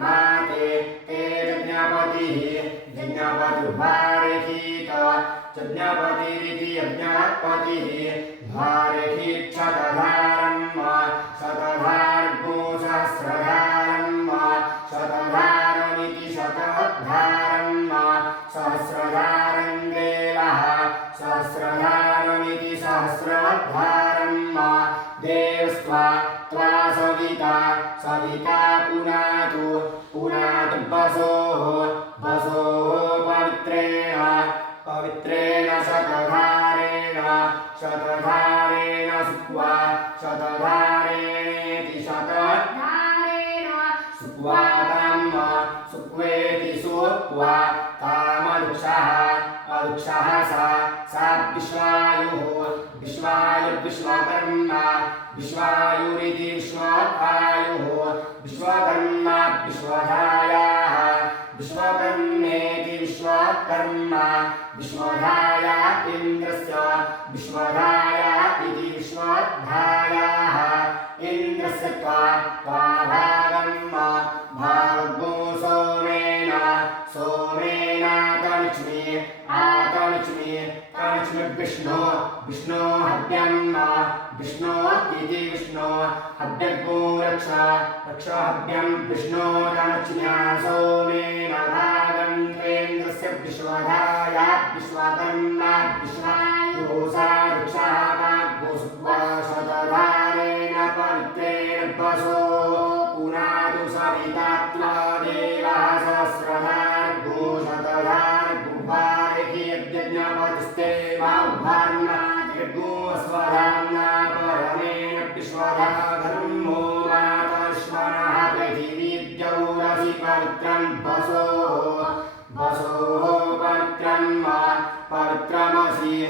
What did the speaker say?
माते ते यज्ञपतिः यज्ञपतिर्भारहीत यज्ञपतिरिति यज्ञपतिः भारहीच्छतधारम् शतधार्गो सहस्रधारम् शतधारमिति शतधारम् सहस्रधारम् देवः सहस्रधारमिति सहस्रधारम् देवस्त्वा त्वा सविता सविता पुनातु पुनातु वसोः पवित्रेण पवित्रेण शतधारेण शतधारेण सुक्वा शतधारेणेति शतधारेण सुक्वा ताम् सुक्वेति सुक्वा तामदुक्षः अदुक्षः सा विश्वायुः विश्वायुर्विश्वकर्मा विश्वायुरिति विश्वायुः विश्वकर्मा विश्वधायाः विश्वकर्मेति विश्वकर्मा विश्वधाया इन्द्रस्य विश्वधाया इति विश्वधायाः इन्द्रस्य त्वा भागो सोमेन सोमेन तनुच्मि तनुच्मि विष्णो हव्यम् विष्णो इति विष्णो हव्यगो रक्ष हव्यम् विष्णो तनुच्म्या सोमेन भागं त्वेन्द्रस्य विश्वधाया विश्वकर्मा विश्वायुः सा वृक्षः भागो सुक्वा शतधारेण पवित्रेण वसो पुनातु सविता त्वा देवः सहस्रधार्गो शतधार्गो भारहि यज्ञपतिस्ते वाह्वार्णार्गो स्वधाम्ना परमेण विश्वधाधर्मो मातर्श्वनः पृथिवीद्यौरसि पवित्रं वसो